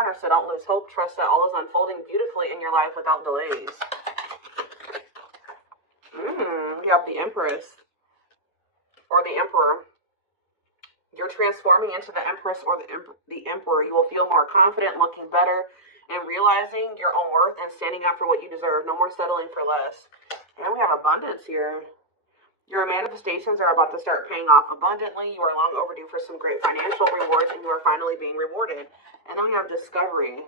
corner, so don't lose hope. Trust that all is unfolding beautifully in your life without delays. You have the Empress or the Emperor. You're transforming into the Empress or the Emperor. You will feel more confident, looking better, and realizing your own worth and standing up for what you deserve. No more settling for less. And we have abundance here. Your manifestations are about to start paying off abundantly. You are long overdue for some great financial rewards, and you are finally being rewarded. And then we have discovery.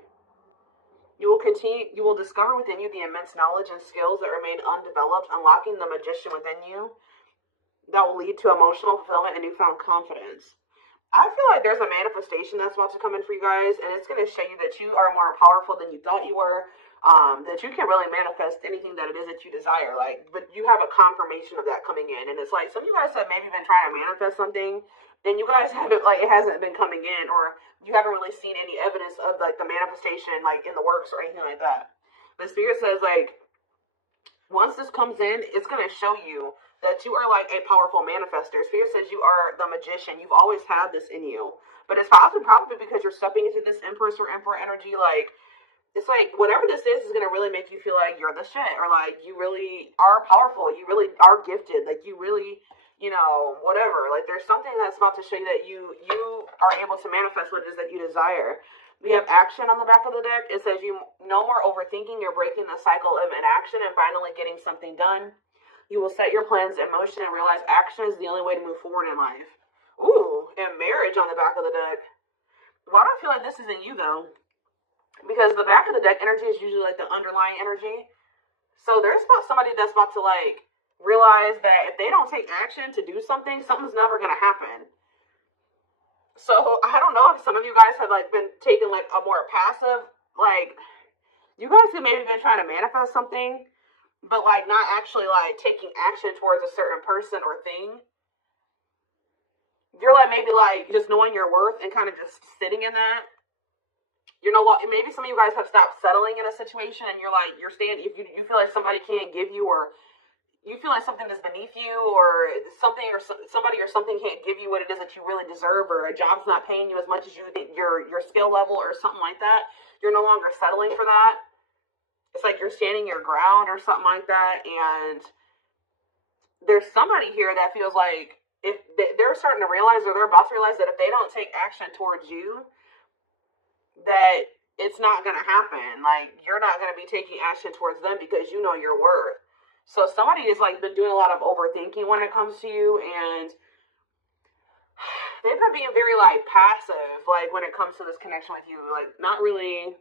You will discover within you the immense knowledge and skills that remain undeveloped, unlocking the magician within you that will lead to emotional fulfillment and newfound confidence. I feel like there's a manifestation that's about to come in for you guys, and it's going to show you that you are more powerful than you thought you were. That you can really manifest anything that it is that you desire, but you have a confirmation of that coming in, and it's like some of you guys have maybe been trying to manifest something, and you guys haven't, it hasn't been coming in, or you haven't really seen any evidence of the manifestation in the works or anything like that. But Spirit says once this comes in, it's going to show you that you are a powerful manifester. Spirit says you are the magician. You've always had this in you, but it's probably because you're stepping into this Empress or Emperor energy. It's whatever this is going to really make you feel like you're the shit, or you really are powerful, you really are gifted, you really, whatever. There's something that's about to show you that you are able to manifest what it is that you desire. We have action on the back of the deck. It says you no more overthinking. You're breaking the cycle of inaction and finally getting something done. You will set your plans in motion and realize action is the only way to move forward in life. Ooh, and marriage on the back of the deck. Why do I feel like this isn't you, though? Because the back of the deck energy is usually the underlying energy. So there's somebody that's about to realize that if they don't take action to do something, something's never going to happen. So I don't know if some of you guys have been taking a more passive, you guys have maybe been trying to manifest something, but not actually taking action towards a certain person or thing. You're maybe just knowing your worth and kind of just sitting in that. Maybe some of you guys have stopped settling in a situation, and you're staying. If you feel like somebody can't give you, or you feel like something is beneath you, or something or somebody or something can't give you what it is that you really deserve, or a job's not paying you as much as your skill level, or something like that, you're no longer settling for that. It's you're standing your ground or something like that, and there's somebody here that feels like if they're starting to realize, or they're about to realize, that if they don't take action towards you, that it's not going to happen. You're not going to be taking action towards them because you know your worth. So somebody has been doing a lot of overthinking when it comes to you, and they've been being very passive when it comes to this connection with you, not really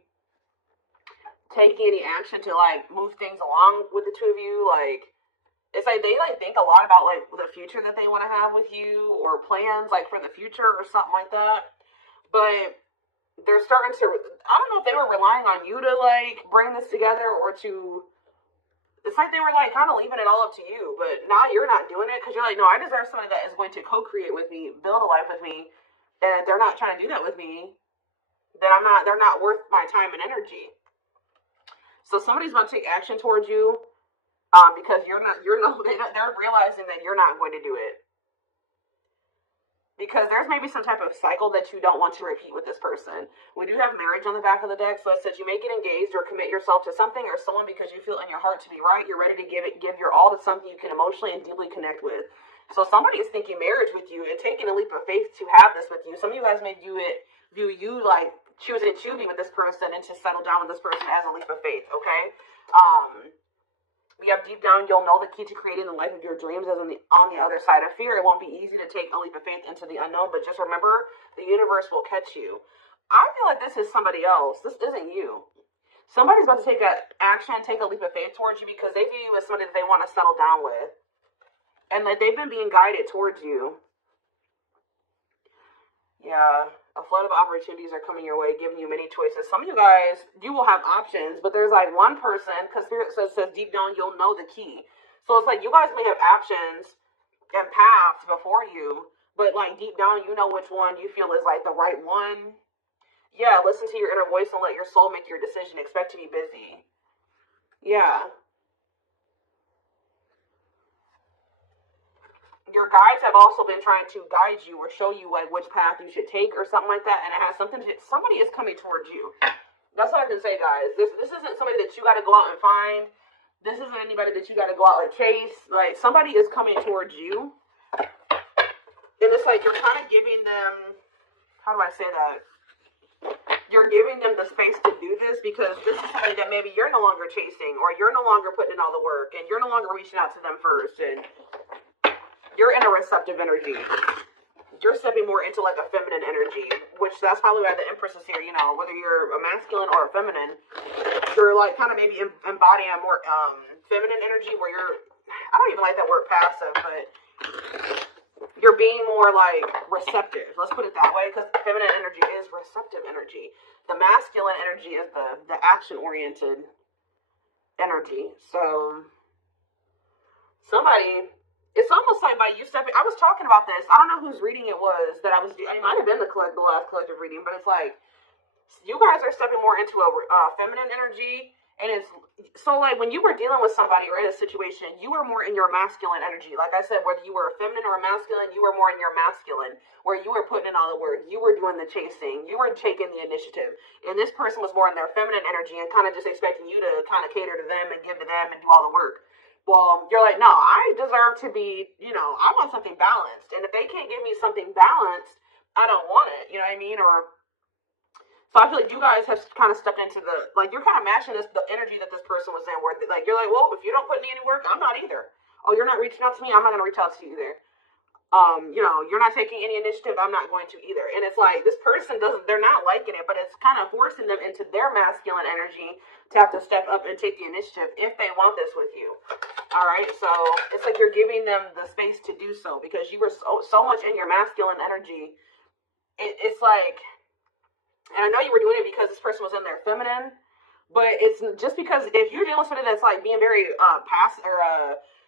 taking any action to move things along with the two of you. It's they think a lot about the future that they want to have with you, or plans for the future or something like that. But they're starting to, I don't know if they were relying on you to bring this together, or to, it's they were kind of leaving it all up to you, but now you're not doing it because you're no, I deserve somebody that is going to co-create with me, build a life with me, and if they're not trying to do that with me, then they're not worth my time and energy. So somebody's going to take action towards you, because they're realizing that you're not going to do it. Because there's maybe some type of cycle that you don't want to repeat with this person. We do have marriage on the back of the deck, so it says you may get engaged or commit yourself to something or someone because you feel in your heart to be right. You're ready to give your all to something you can emotionally and deeply connect with. So somebody is thinking marriage with you and taking a leap of faith to have this with you. Some of you guys may view you choosing to be with this person and to settle down with this person as a leap of faith, okay? We have deep down, you'll know the key to creating the life of your dreams is on the other side of fear. It won't be easy to take a leap of faith into the unknown, but just remember, the universe will catch you. I feel like this is somebody else. This isn't you. Somebody's about to take a leap of faith towards you because they view you as somebody that they want to settle down with. And that they've been being guided towards you. Yeah. A flood of opportunities are coming your way, giving you many choices. Some of you guys, you will have options, but there's one person, because Spirit says deep down, you'll know the key. So it's you guys may have options and paths before you, but deep down, you know which one you feel is the right one. Yeah, listen to your inner voice and let your soul make your decision. Expect to be busy. Yeah. your guides have also been trying to guide you or show you like which path you should take or something like that, and it has something to, somebody is coming towards you. That's what I can say, guys. This isn't somebody that you got to go out and find. This isn't anybody that you got to go out and chase. Like, somebody is coming towards you, and it's like you're kind of giving them, how do I say that? You're giving them the space to do this because this is somebody that maybe you're no longer chasing, or you're no longer putting in all the work, and you're no longer reaching out to them first, and you're in a receptive energy. You're stepping more into like a feminine energy, which that's probably why the Empress is here. You know, whether you're a masculine or a feminine, you're like kind of maybe embodying a more feminine energy where you're, I don't even like that word passive, but you're being more like receptive. Let's put it that way, because feminine energy is receptive energy. The masculine energy is the action-oriented energy. So somebody, it's almost like by you stepping, I was talking about this. I don't know whose reading it was that I was doing. It might have been the last collective reading, but it's like you guys are stepping more into a feminine energy. And it's so like when you were dealing with somebody or in a situation, you were more in your masculine energy. Like I said, whether you were a feminine or a masculine, you were more in your masculine, where you were putting in all the work. You were doing the chasing. You were taking the initiative. And this person was more in their feminine energy and kind of just expecting you to kind of cater to them and give to them and do all the work. Well, you're like, no, I deserve to be, you know, I want something balanced. And if they can't give me something balanced, I don't want it. You know what I mean? Or so I feel like you guys have kind of stepped into the, like, you're kind of matching the energy that this person was in, where, like, you're like, well, if you don't put in any work, I'm not either. Oh, you're not reaching out to me, I'm not going to reach out to you either. You know, you're not taking any initiative, I'm not going to either. And it's like, this person doesn't, they're not liking it, but it's kind of forcing them into their masculine energy to have to step up and take the initiative if they want this with you. All right, so it's like you're giving them the space to do so because you were so much in your masculine energy. It's like, and I know you were doing it because this person was in their feminine, but it's just because if you're dealing with somebody that's like being very passive or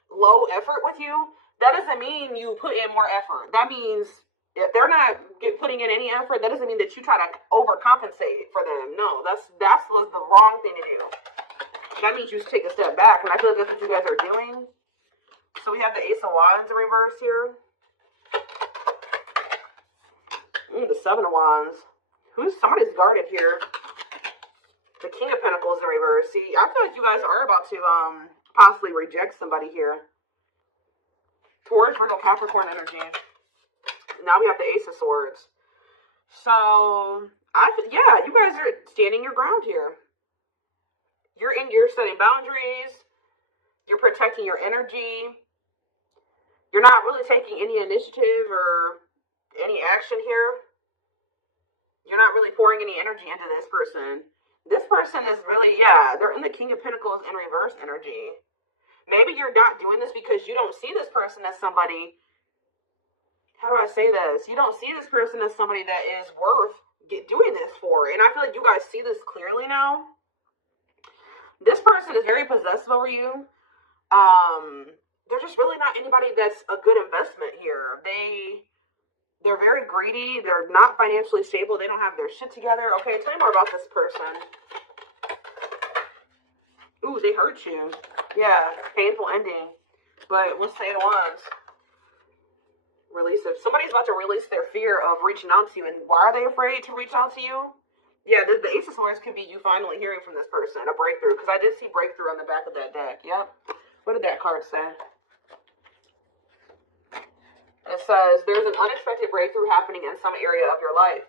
low effort with you, that doesn't mean you put in more effort. That means if they're not putting in any effort, that doesn't mean that you try to overcompensate for them. No, that's the wrong thing to do. That means you take a step back, and I feel like that's what you guys are doing. So we have the Ace of Wands in reverse here. The Seven of Wands. Somebody's guarded here. The King of Pentacles in reverse. See, I feel like you guys are about to possibly reject somebody here. Taurus, Virgo, Capricorn energy. Now we have the Ace of Swords. So, yeah, you guys are standing your ground here. You're setting boundaries. You're protecting your energy. You're not really taking any initiative or any action here. You're not really pouring any energy into this person. This person is really, yeah, they're in the King of Pentacles in reverse energy. Maybe you're not doing this because you don't see this person as somebody, how do I say this? You don't see this person as somebody that is worth doing this for. And I feel like you guys see this clearly now. This person is very possessive over you. They're just really not anybody that's a good investment here. They're very greedy. They're not financially stable. They don't have their shit together. Okay, tell me more about this person. Ooh, they hurt you. Yeah, painful ending. But let's say it once. Release it. Somebody's about to release their fear of reaching out to you. And why are they afraid to reach out to you? Yeah, the Ace of Swords could be you finally hearing from this person. A breakthrough. Because I did see breakthrough on the back of that deck. Yep. What did that card say? It says, there's an unexpected breakthrough happening in some area of your life.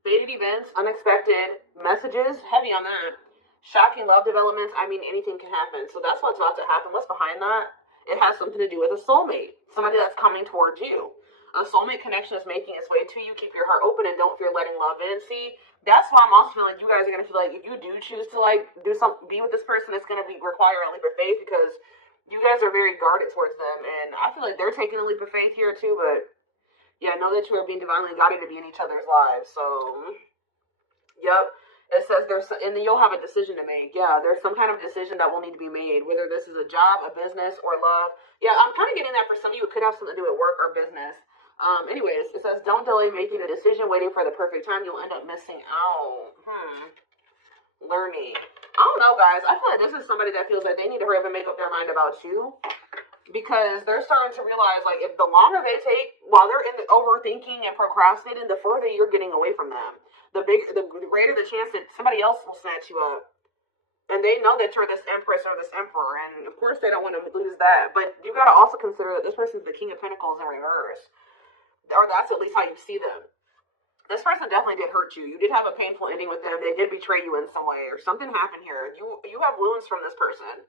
Fated events, unexpected messages, heavy on that. Shocking love developments, I mean, anything can happen. So that's what's about to happen. What's behind that? It has something to do with a soulmate. Somebody that's coming towards you. A soulmate connection is making its way to you. Keep your heart open and don't fear letting love in. See, that's why I'm also feeling like you guys are going to feel like if you do choose to like be with this person, it's going to require a leap of faith because you guys are very guarded towards them. And I feel like they're taking a leap of faith here too. But yeah, know that you are being divinely guided to be in each other's lives. So, yep. It says and then you'll have a decision to make. Yeah, there's some kind of decision that will need to be made, whether this is a job, a business, or love. Yeah, I'm kind of getting that for some of you. It could have something to do with work or business. Anyways, it says, don't delay making a decision, waiting for the perfect time. You'll end up missing out. Learning. I don't know, guys. I feel like this is somebody that feels like they need to hurry up and make up their mind about you. Because they're starting to realize, like, if the longer they take, while they're in the overthinking and procrastinating, the further you're getting away from them. The greater the chance that somebody else will snatch you up. And they know that you're this empress or this emperor, and of course they don't want to lose that. But you got to also consider that this person's the King of Pentacles in reverse, or that's at least how you see them. This person definitely did hurt you. You did have a painful ending with them. They did betray you in some way, or something happened here. You have wounds from this person.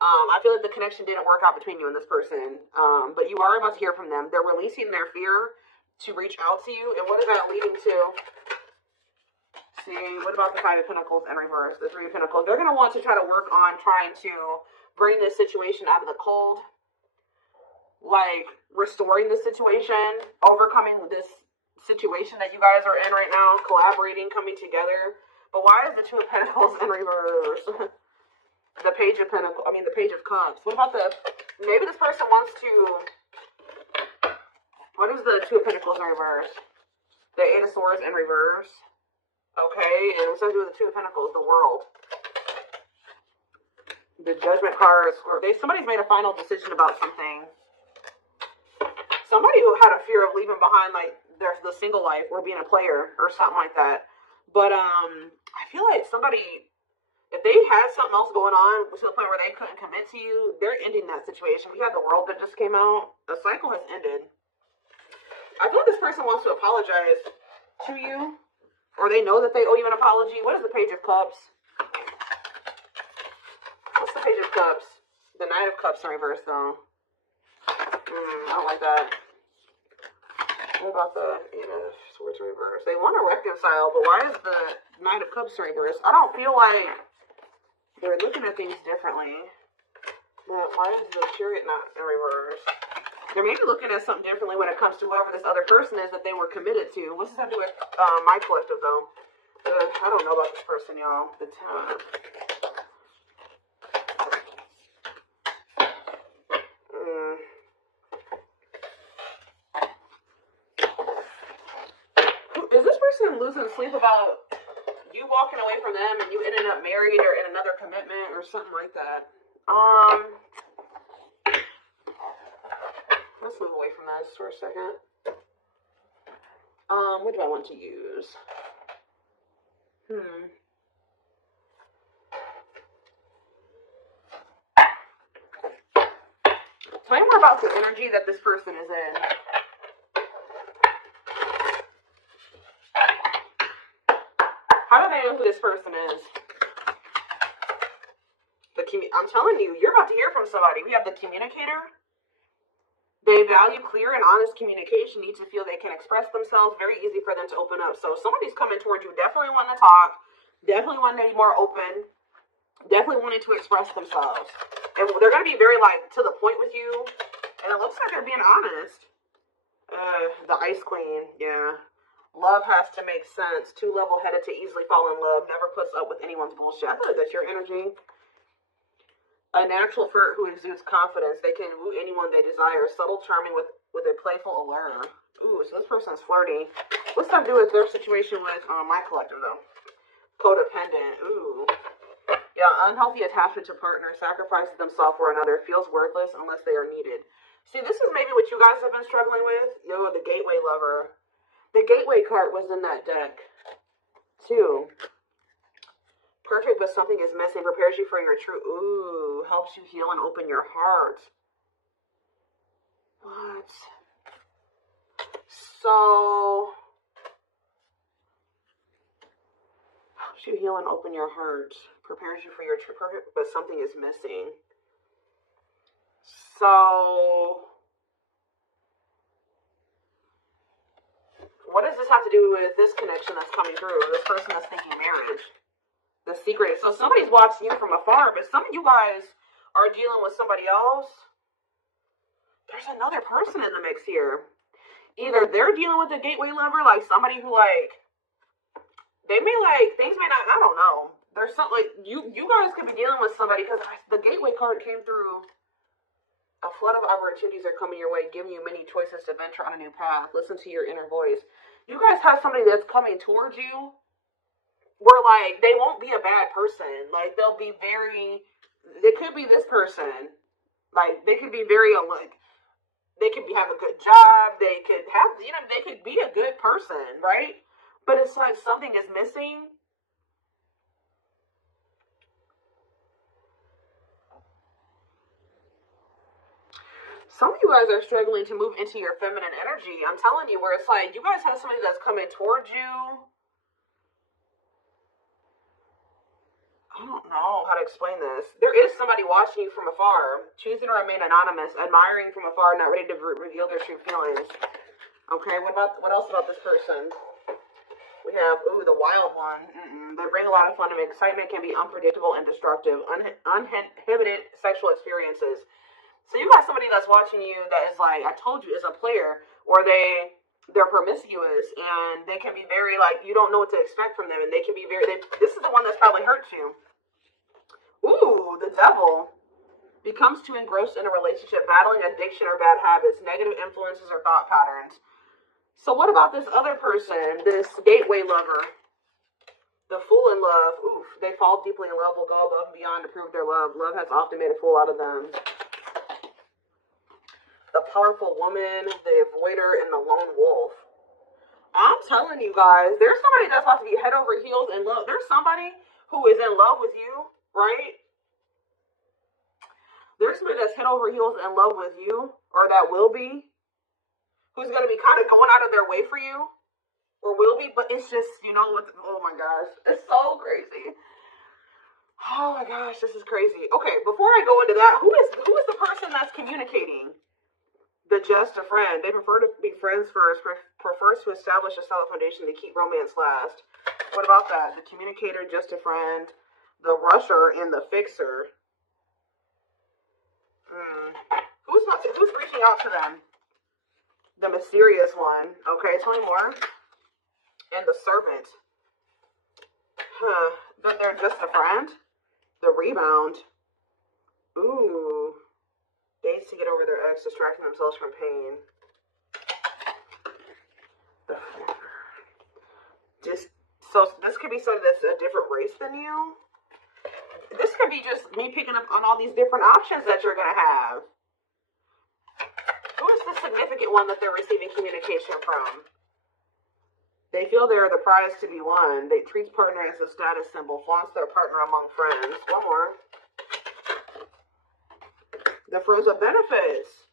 I feel like the connection didn't work out between you and this person, but you are about to hear from them. They're releasing their fear to reach out to you, and what is that leading to? See, what about the Five of Pentacles in reverse? The Three of Pentacles. They're going to want to try to work on trying to bring this situation out of the cold, like restoring the situation, overcoming this situation that you guys are in right now, collaborating, coming together. But why is the Two of Pentacles in reverse? The Page of Pentacles, the Page of Cups. What about maybe this person wants to, what is the Two of Pentacles in reverse? The Eight of Swords in reverse. Okay, and what's that do with the Two of Pentacles? The World. The Judgment card. Somebody's made a final decision about something. Somebody who had a fear of leaving behind, like, the single life or being a player or something like that. But, I feel like somebody, if they had something else going on to the point where they couldn't commit to you, they're ending that situation. We had the World that just came out. The cycle has ended. I feel like this person wants to apologize to you. Or they know that they owe you an apology. What is the Page of Cups? What's the Page of Cups? The Knight of Cups in reverse, though. I don't like that. What about the Eight of Swords in reverse? They want to reconcile, but why is the Knight of Cups in reverse? I don't feel like they're looking at things differently. But why is the Chariot not in reverse? They're maybe looking at something differently when it comes to whoever this other person is that they were committed to. What's this have to do with my collective, though? I don't know about this person, y'all. The Tower. Is this person losing sleep about you walking away from them and you ended up married or in another commitment or something like that? Let's move away from that just for a second. What do I want to use? Tell me more about the energy that this person is in. How do they know who this person is? I'm telling you, you're about to hear from somebody. We have the Communicator. They value clear and honest communication, need to feel they can express themselves, very easy for them to open up. So somebody's coming towards you, definitely wanting to talk, definitely wanting to be more open, definitely wanting to express themselves. And they're going to be very, like, to the point with you, and it looks like they're being honest. The Ice Queen, yeah. Love has to make sense. Too level-headed to easily fall in love, never puts up with anyone's bullshit. I feel like that's your energy. A natural flirt who exudes confidence. They can woo anyone they desire. Subtle, charming with a playful allure. Ooh, so this person's flirty. What's that do with their situation with my collective, though? Codependent. Ooh. Yeah, unhealthy attachment to partner. Sacrifices themselves for another. Feels worthless unless they are needed. See, this is maybe what you guys have been struggling with. Yo, the Gateway Lover. The Gateway card was in that deck, too. Perfect, but something is missing. Prepares you for your true. Ooh, helps you heal and open your heart. What? So, helps you heal and open your heart. Prepares you for your true. Perfect, but something is missing. So, what does this have to do with this connection that's coming through? This person that's thinking marriage. The secret. So somebody's watching you from afar, but some of you guys are dealing with somebody else. There's another person in the mix here. Either they're dealing with a gateway lover, like somebody who, like, they may, like, things may not, I don't know. There's something, like, you guys could be dealing with somebody, because the gateway card came through. A flood of opportunities are coming your way, giving you many choices to venture on a new path. Listen to your inner voice. You guys have somebody that's coming towards you, where, like, they won't be a bad person. Like, they'll be very, it could be this person. Like, they could be very, like, they could have a good job. They could have, they could be a good person, right? But it's like something is missing. Some of you guys are struggling to move into your feminine energy. I'm telling you, where it's like you guys have somebody that's coming towards you. I don't know how to explain this. There is somebody watching you from afar, choosing to remain anonymous, admiring from afar, not ready to reveal their true feelings. Okay, what else about this person? We have, the wild one. They bring a lot of fun and excitement, can be unpredictable and destructive, uninhibited sexual experiences. So you got somebody that's watching you that is like, I told you, is a player, or they're promiscuous, and they can be very, like, you don't know what to expect from them, and they can be very, this is the one that's probably hurt you. Ooh, the devil becomes too engrossed in a relationship, battling addiction or bad habits, negative influences or thought patterns. So what about this other person, this gateway lover, the fool in love? Oof, they fall deeply in love, will go above and beyond to prove their love. Love has often made a fool out of them. The powerful woman, the avoider, and the lone wolf. I'm telling you guys, there's somebody that's about to be head over heels in love. There's somebody who is in love with you, right? There's somebody that's head over heels in love with you, or that will be, who's going to be kind of going out of their way for you, or will be, but it's just, oh my gosh, it's so crazy. Oh my gosh, this is crazy. Okay, before I go into that, who is the person that's communicating? The just a friend. They prefer to be friends first, prefers to establish a solid foundation to keep romance last. What about that? The communicator, just a friend, the rusher, and the fixer. Who's reaching out to them? The mysterious one. Okay, tell me more. And the servant. That they're just a friend. The rebound. Ooh. Days to get over their ex, distracting themselves from pain. So this could be somebody that's a different race than you. This could be just me picking up on all these different options that you're going to have. Who is the significant one that they're receiving communication from? They feel they're the prize to be won. They treat partner as a status symbol, flaunts their partner among friends. One more. The frozen benefits.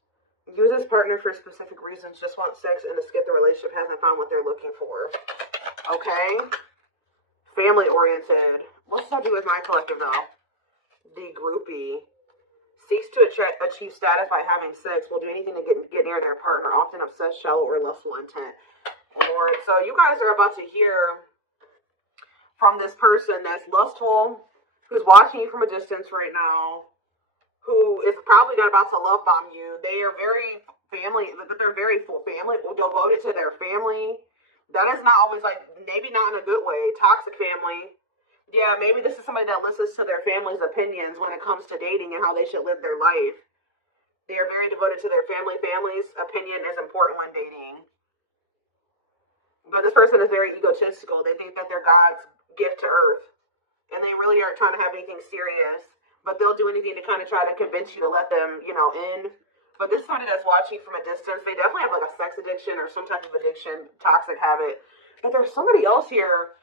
Uses partner for specific reasons, just wants sex and to skip the relationship, hasn't found what they're looking for. Okay. Family oriented. What's that do with my collective though? The groupie. Seeks to achieve status by having sex, will do anything to get near their partner, often obsessed, shallow, or lustful intent. Lord, so you guys are about to hear from this person that's lustful, who's watching you from a distance right now, who is probably about to love bomb you. They are very family, but they're very full family, devoted to their family. That is not always, like, maybe not in a good way. Toxic family. Yeah, maybe this is somebody that listens to their family's opinions when it comes to dating and how they should live their life. They are very devoted to their family. Family's opinion is important when dating. But this person is very egotistical. They think that they're God's gift to earth. And they really aren't trying to have anything serious. But they'll do anything to kind of try to convince you to let them, in. But this is somebody that's watching from a distance. They definitely have like a sex addiction or some type of addiction, toxic habit. But there's somebody else here.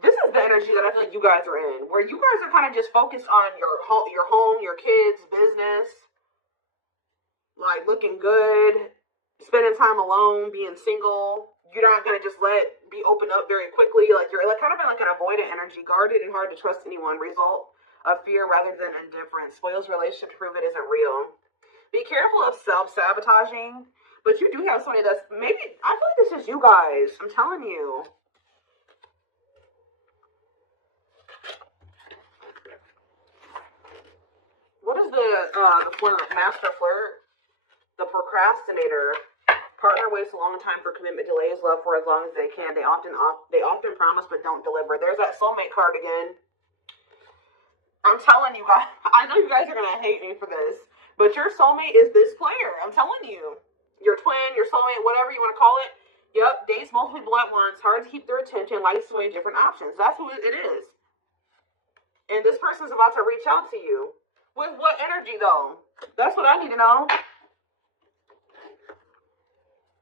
This is the energy that I feel like you guys are in. Where you guys are kind of just focused on your home, your kids, business. Like looking good. Spending time alone, being single. You're not going to just be opened up very quickly. Like you're like kind of in like an avoidant energy, guarded and hard to trust anyone. Result of fear rather than indifference. Spoils relationship to prove it isn't real. Be careful of self-sabotaging. But you do have somebody that's maybe, I feel like this is you guys. I'm telling you. What is the flirt, master flirt? The procrastinator. Partner waits a long time for commitment, delays love for as long as they can. They often promise but don't deliver. There's that soulmate card again. I'm telling you guys, I know you guys are going to hate me for this, but your soulmate is this player. I'm telling you. Your twin, your soulmate, whatever you want to call it. Yep, dates multiple people at once, hard to keep their attention, likes to weigh different options. That's who it is. And this person's about to reach out to you. With what energy, though? That's what I need to know.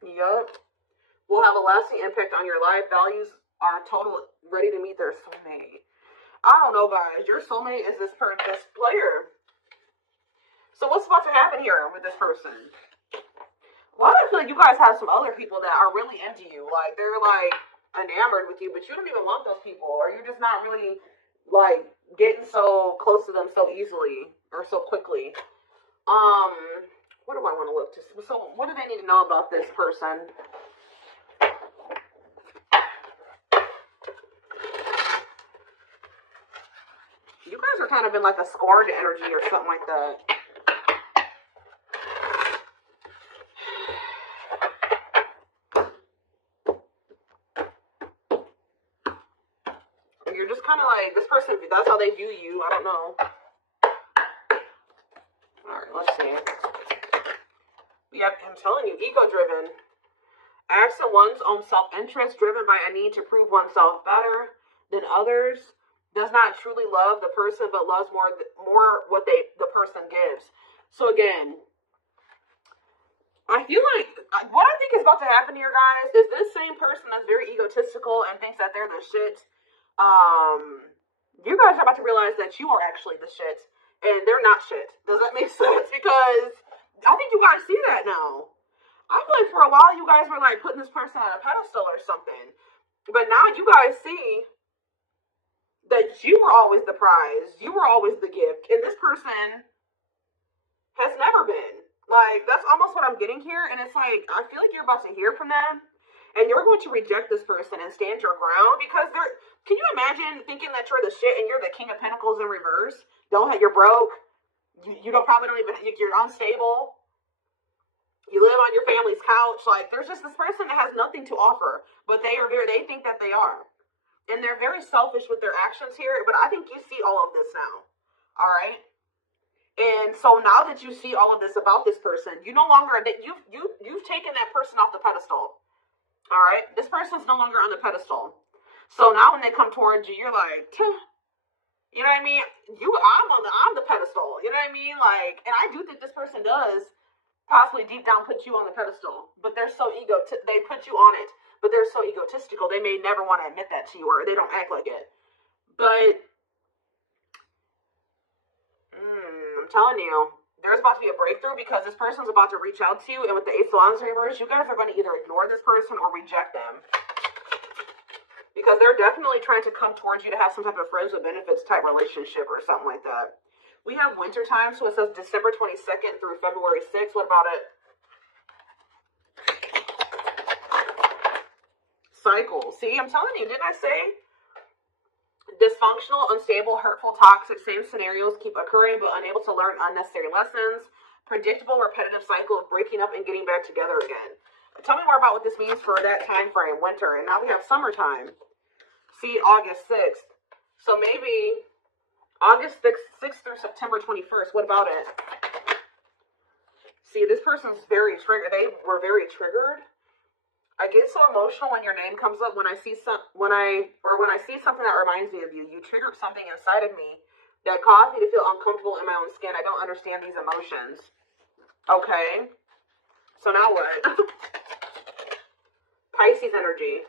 Yup. Will have a lasting impact on your life. Values are total, ready to meet their soulmate. I don't know, guys. Your soulmate is this player. So what's about to happen here with this person? Well, I feel like you guys have some other people that are really into you. Like, they're, like, enamored with you, but you don't even want those people. Or you're just not really, like, getting so close to them so easily or so quickly. What do I want to look to? So, what do they need to know about this person? You guys are kind of in, like, a scorned energy or something like that. You're just kind of like, this person, that's how they view you. I don't know. Alright, let's see. I'm telling you, ego-driven. Acts in one's own self-interest, driven by a need to prove oneself better than others. Does not truly love the person, but loves more what the person gives. So again, I feel like, what I think is about to happen here, guys, is this same person that's very egotistical and thinks that they're the shit. You guys are about to realize that you are actually the shit, and they're not shit. Does that make sense? Because I think you guys see that now. I feel like for a while you guys were like putting this person on a pedestal or something, but now you guys see that you were always the prize, you were always the gift, and this person has never been. Like, that's almost what I'm getting here, and it's like, I feel like you're about to hear from them, and you're going to reject this person and stand your ground, because can you imagine thinking that you're the shit and you're the King of Pentacles in reverse? You're broke. Probably don't even, you're unstable. You live on your family's couch. Like, there's just this person that has nothing to offer, but they think that they are. And they're very selfish with their actions here, but I think you see all of this now. All right? And so now that you see all of this about this person, you no longer, that you've taken that person off the pedestal. All right? This person's no longer on the pedestal. So now when they come towards you, you're like, you know what I mean? I'm the pedestal. You know what I mean? Like, and I do think this person does possibly deep down put you on the pedestal, but they're so they put you on it, but they're so egotistical, they may never want to admit that to you, or they don't act like it. But I'm telling you, there's about to be a breakthrough, because this person's about to reach out to you, and with the Ace of Wands reverse, you guys are going to either ignore this person or reject them. Because they're definitely trying to come towards you to have some type of friends with benefits type relationship or something like that. We have winter time, so it says December 22nd through February 6th. What about it? Cycle. See, I'm telling you, didn't I say? Dysfunctional, unstable, hurtful, toxic, same scenarios keep occurring, but unable to learn unnecessary lessons. Predictable, repetitive cycle of breaking up and getting back together again. Tell me more about what this means for that time frame, winter. And now we have summertime. See, August 6th. So maybe August 6th through September 21st. What about it? See, this person's very triggered. They were very triggered. I get so emotional when your name comes up. When I see when I see something that reminds me of you. You triggered something inside of me that caused me to feel uncomfortable in my own skin. I don't understand these emotions. Okay. So now what? Pisces energy.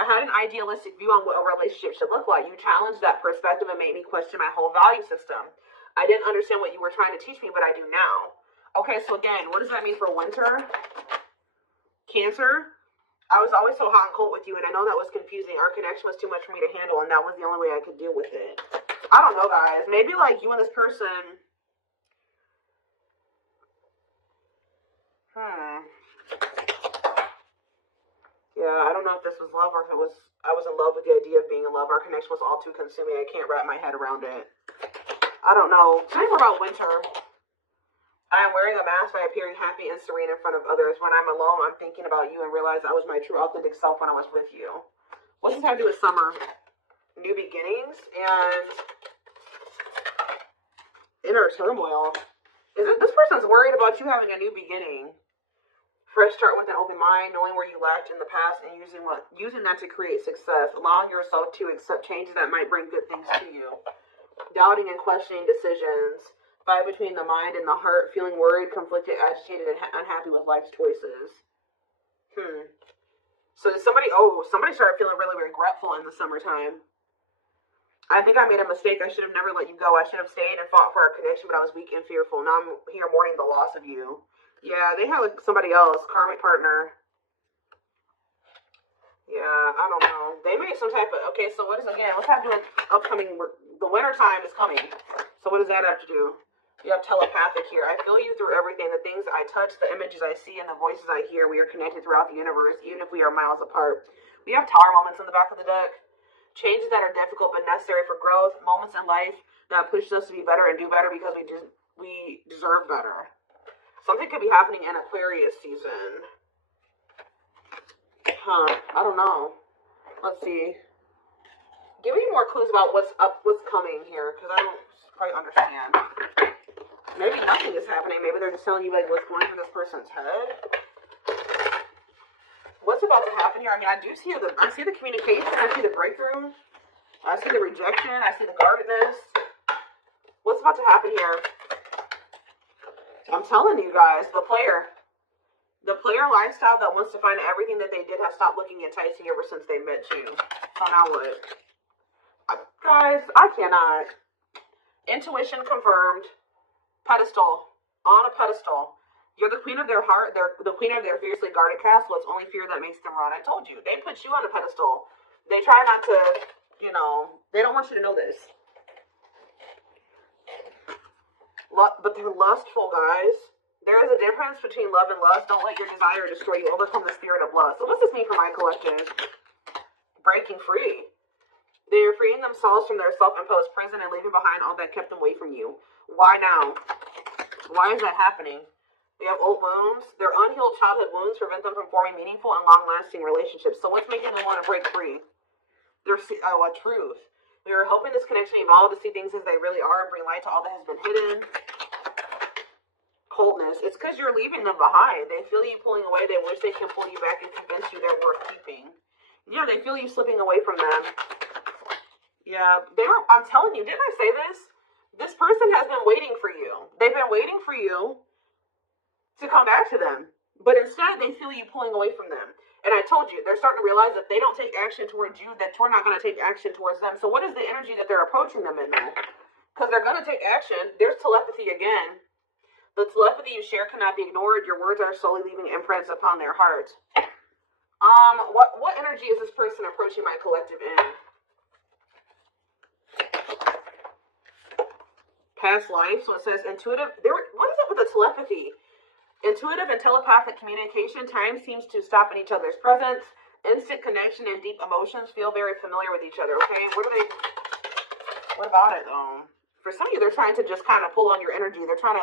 I had an idealistic view on what a relationship should look like. You challenged that perspective and made me question my whole value system. I didn't understand what you were trying to teach me, but I do now. Okay, so again, what does that mean for winter? Cancer. I was always so hot and cold with you, and I know that was confusing. Our connection was too much for me to handle, and that was the only way I could deal with it. I don't know, guys. Maybe like you and this person. Yeah, I don't know if this was love or if I was in love with the idea of being in love. Our connection was all too consuming. I can't wrap my head around it. I don't know. Tell me more about winter. I am wearing a mask by appearing happy and serene in front of others. When I'm alone, I'm thinking about you and realize I was my true authentic self when I was with you. What's this have to do with summer? New beginnings and inner turmoil. This person's worried about you having a new beginning. Fresh start with an open mind, knowing where you lacked in the past and using that to create success. Allowing yourself to accept changes that might bring good things to you. Doubting and questioning decisions. Fight between the mind and the heart, feeling worried, conflicted, agitated, and unhappy with life's choices. So somebody started feeling really regretful in the summertime. I think I made a mistake. I should have never let you go. I should have stayed and fought for our connection, but I was weak and fearful. Now I'm here mourning the loss of you. Yeah, they have like somebody else, karmic partner. Yeah, I don't know. They made some type of, okay, so what is, again, what's happening with upcoming, the winter time is coming. So what does that have to do? You have telepathic here. I feel you through everything. The things I touch, the images I see, and the voices I hear. We are connected throughout the universe, even if we are miles apart. We have tower moments in the back of the deck. Changes that are difficult but necessary for growth. Moments in life that pushes us to be better and do better because we deserve better. Something could be happening in Aquarius season. I don't know. Let's see. Give me more clues about what's coming here, because I don't quite understand. Maybe nothing is happening. Maybe they're just telling you like what's going through this person's head. What's about to happen here? I mean, I see the communication. I see the breakthrough. I see the rejection. I see the guardedness. What's about to happen here? I'm telling you guys, the player lifestyle that wants to find everything that they did has stopped looking enticing ever since they met you. So now what? Guys, I cannot. Intuition confirmed. Pedestal. On a pedestal. You're the queen of their heart. They're the queen of their fiercely guarded castle. It's only fear that makes them run. I told you. They put you on a pedestal. They try not to, they don't want you to know this. But they're lustful, guys. There is a difference between love and lust. Don't let your desire destroy you. Overcome the spirit of lust. So what's this mean for my collective? Breaking free. They are freeing themselves from their self-imposed prison and leaving behind all that kept them away from you. Why now? Why is that happening? They have old wounds. Their unhealed childhood wounds prevent them from forming meaningful and long-lasting relationships. So what's making them want to break free? A truth. We are helping this connection evolve to see things as they really are and bring light to all that has been hidden. Coldness. It's because you're leaving them behind. They feel you pulling away. They wish they can pull you back and convince you they're worth keeping. Yeah, they feel you slipping away from them. Yeah, I'm telling you, didn't I say this? This person has been waiting for you. They've been waiting for you to come back to them. But instead, they feel you pulling away from them. And I told you, they're starting to realize that they don't take action towards you, that you're not going to take action towards them. So what is the energy that they're approaching them in now? Because they're going to take action. There's telepathy again. The telepathy you share cannot be ignored. Your words are slowly leaving imprints upon their hearts. What energy is this person approaching my collective in? Past life. So it says intuitive. What is up with the telepathy? Intuitive and telepathic communication. Time seems to stop in each other's presence. Instant connection and deep emotions feel very familiar with each other. Okay, what about it though? For some of you, they're trying to just kind of pull on your energy. They're trying to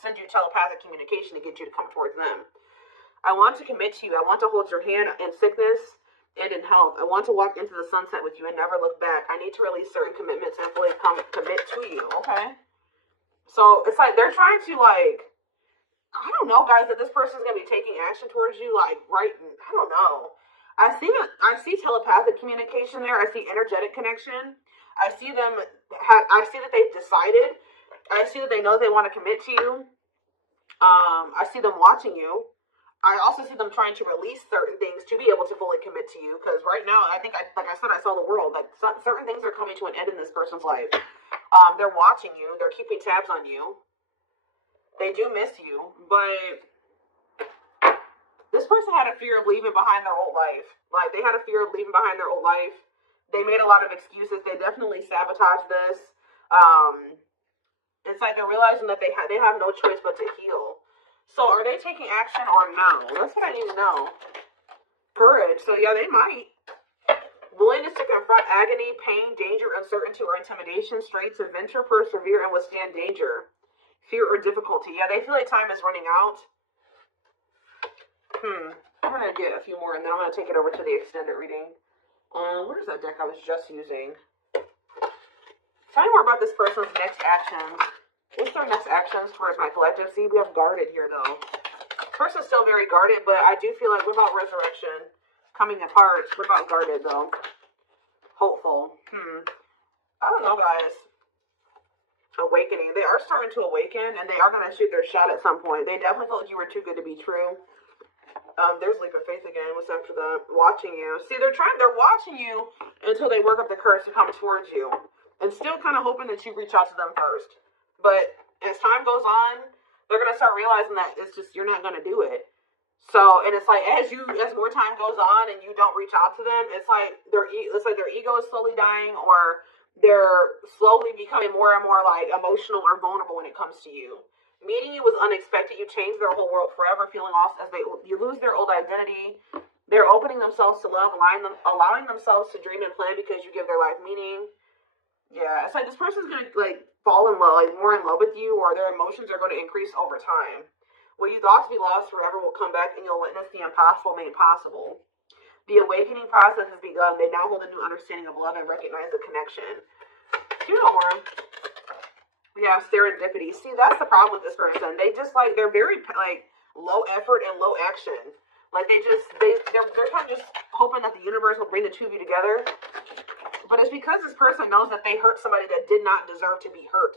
send you telepathic communication to get you to come towards them. I want to commit to you. I want to hold your hand in sickness and in health. I want to walk into the sunset with you and never look back. I need to release certain commitments and fully commit to you. Okay, so it's like they're trying to I don't know, guys, that this person's going to be taking action towards you, I don't know. I see telepathic communication there. I see energetic connection. I see that they've decided. I see that they know they want to commit to you. I see them watching you. I also see them trying to release certain things to be able to fully commit to you. Because right now, I think, like I said, I saw the world. Like, certain things are coming to an end in this person's life. They're watching you. They're keeping tabs on you. They do miss you, but this person had a fear of leaving behind their old life. Like, they had a fear of leaving behind their old life. They made a lot of excuses. They definitely sabotaged this. It's like they're realizing that they have no choice but to heal. So are they taking action or no? That's what I need to know. Courage. So yeah, they might. Willingness to confront agony, pain, danger, uncertainty, or intimidation. Straight to venture, persevere, and withstand danger. Fear or difficulty. Yeah, they feel like time is running out. I'm going to get a few more, and then I'm going to take it over to the extended reading. What is that deck I was just using? Tell me more about this person's next actions. What's their next actions towards my collective? See, we have guarded here, though. Person's still very guarded, but I do feel like, what about resurrection? Coming apart. What about guarded, though? Hopeful. I don't know, guys. Awakening. They are starting to awaken, and they are going to shoot their shot at some point. They definitely felt like you were too good to be true. There's leap of faith again. What's after that? Watching you. See, they're watching you until they work up the courage to come towards you. And still kind of hoping that you reach out to them first. But as time goes on, they're going to start realizing that it's just, you're not going to do it. So, and it's like, as more time goes on and you don't reach out to them, it's like their ego is slowly dying, or they're slowly becoming more and more like emotional or vulnerable when it comes to you. Meeting you was unexpected. You changed their whole world forever, feeling lost as you lose their old identity. They're opening themselves to love, allowing themselves to dream and plan because you give their life meaning. Yeah, it's like this person's going to like fall in love, like more in love with you, or their emotions are going to increase over time. What you thought to be lost forever will come back, and you'll witness the impossible made possible. The awakening process has begun. They now hold a new understanding of love and recognize the connection. You know more. We have serendipity. See, that's the problem with this person. They just like, they're very like low effort and low action. Like they're kind of just hoping that the universe will bring the two of you together. But it's because this person knows that they hurt somebody that did not deserve to be hurt.